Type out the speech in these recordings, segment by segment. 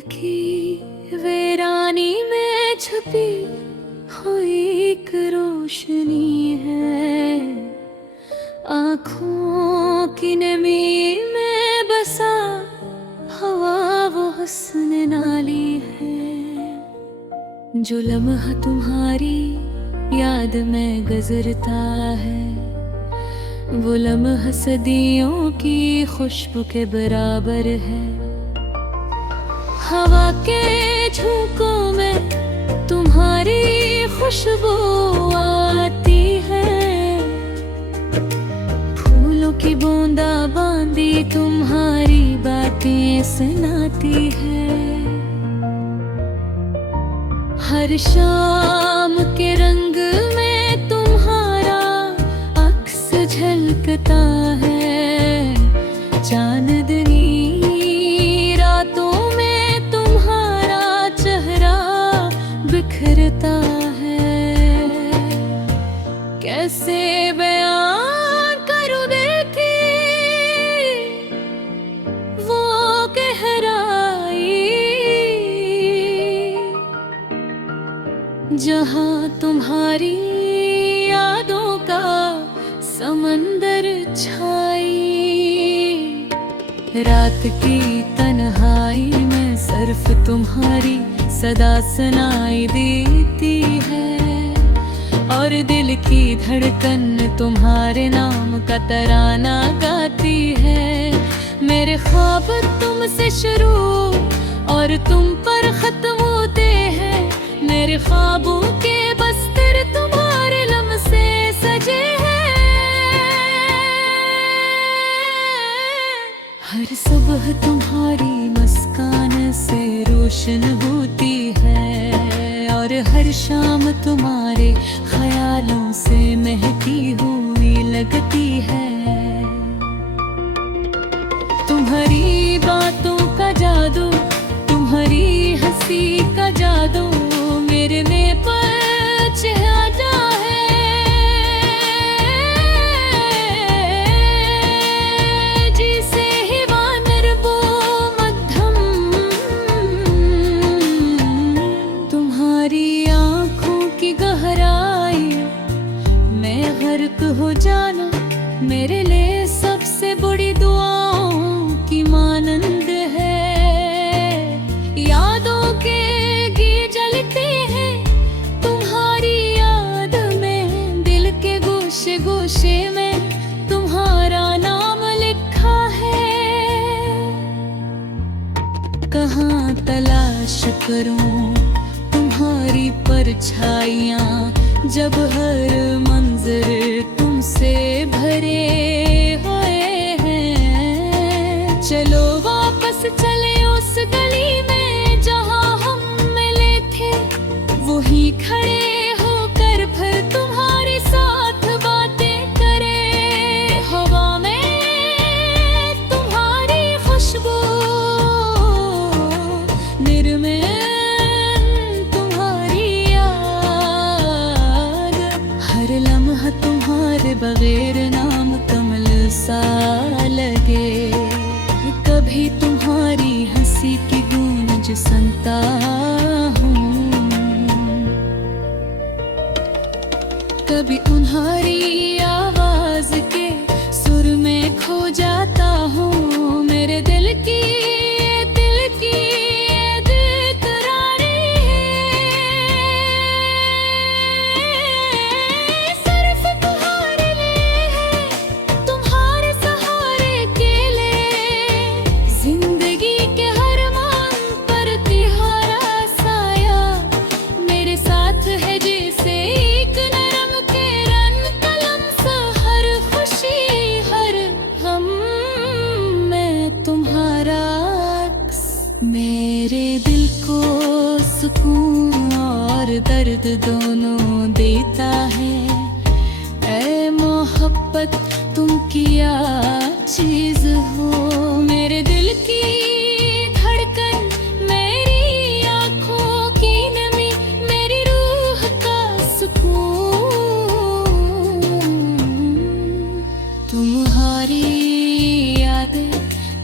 की वीरानी में छुपी हुई एक रोशनी है, आँखों की नमी में बसा हवा वो हुस्न नाली है। जो लम्हा तुम्हारी याद में गुजरता है, वो लम्हा सदियों की खुशबू के बराबर है। हवा के झोंकों में तुम्हारी खुशबू आती है, फूलों की बूंदा बांदी तुम्हारी बातें सुनाती है। हर शाम के रंग में तुम्हारा अक्स झलकता है, चांदनी रातों में तुम्हारा चेहरा बिखरता है। कैसे बयां करूं दिल की वो गहराई, जहां तुम्हारी यादों का समंदर छाई। रात की तन्हाई में सिर्फ तुम्हारी सदा सुनाई देती है, और दिल की धड़कन तुम्हारे नाम का तराना गाती है। मेरे ख्वाब तुमसे शुरू और तुम पर खत्म होते हैं, मेरे ख्वाबों के बस्तर तुम्हारे लम्हे सजे हैं। हर सुबह तुम्हारी मुस्कान से रोशन होती है, और हर शाम तुम्हारे ख्यालों से महकी हुई लगती है। तुम्हारी बातों का जादू, तुम्हारी हंसी का जादू मेरे में पच आता है। जिसे ही वानर वो मध्यम, तुम्हारी आँखों की गहराई मैं गर्क हो जाना मेरे लिए सबसे बड़ी दुआओं की मानंद है। यादों के गीत जलते हैं तुम्हारी याद में, दिल के गोशे गोशे में तुम्हारा नाम लिखा है। कहाँ तलाश करूं तुम्हारी परछाइयाँ, जब हर मंजर तुमसे भरे हुए हैं। चलो वापस चले उस गली में जहाँ हम मिले थे, वहीं खड़े होकर फिर तुम्हारे साथ बातें करें। हवा में तुम्हारी खुशबू, निर्मल तुम्हारी याद, हर लम्हा तुम्हारे बगैर नाम कमल सा लगे। कभी तुम्हारी हंसी की गूंज सुनता हूँ, कभी तुम्हारी आवाज के सुर में खो जाता हूँ। मेरे दिल की बेकरारी है, सिर्फ तुम्हारे लिए है, तुम्हारे सहारे के लिए। जिंदगी के हर मान पर तिहारा साया मेरे साथ है, जैसे एक नरम के रन कलम सा। हर खुशी हर गम मैं तुम्हारा अक्स, मेरे दिल को सुकून और दर्द दोनों देता है। ऐ मोहब्बत तुम क्या चीज हो, मेरे दिल की धड़कन, मेरी आँखों की नमी, मेरी रूह का सुकून। तुम्हारी यादें,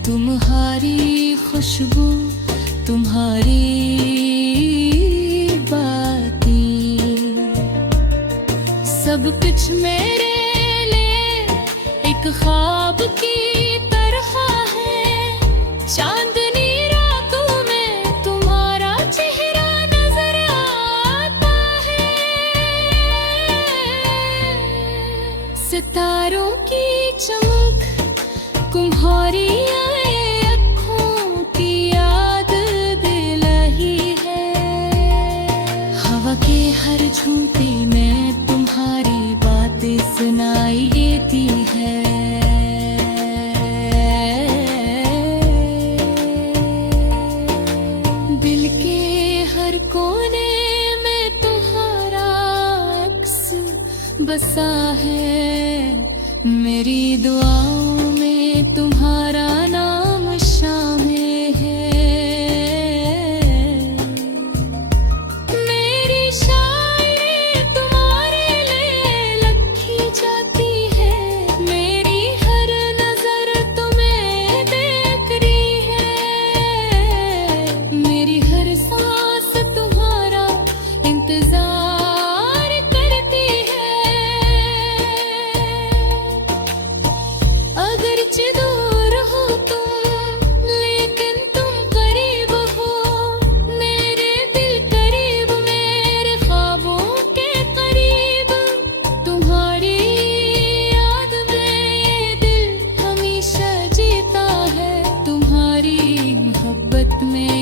तुम्हारी खुशबू, तुम्हारा सितारों की चमक, तुम्हारी आँखों की याद दिलाई है। हवा के हर झोंके में तुम्हारी बातें सुनाई देती है। दिल के हर कोने में तुम्हारा अक्स बसा है। मेरी दुआओं में तुम्हारा नाम शामिल है। मेरी शायरी तुम्हारे लिए लिखी जाती है। मेरी हर नजर तुम्हें देख रही है। मेरी हर सांस तुम्हारा इंतजार करती है। अगरचे दूर हो तुम, लेकिन तुम करीब हो। मेरे दिल करीब, मेरे ख्वाबों के करीब। तुम्हारी याद में ये दिल हमेशा जीता है। तुम्हारी मोहब्बत में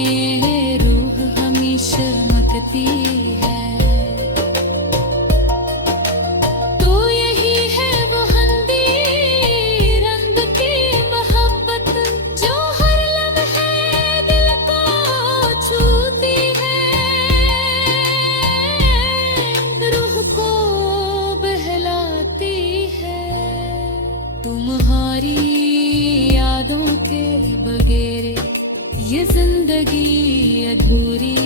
ये रूह हमेशा मकती है। तो यही है वो हंदी रंग की मोहब्बत, जो हर लम्हे दिल को छूती है। रूह को बहलाती है। तुम्हारी यादों के बगैर ये जिंदगी अधूरी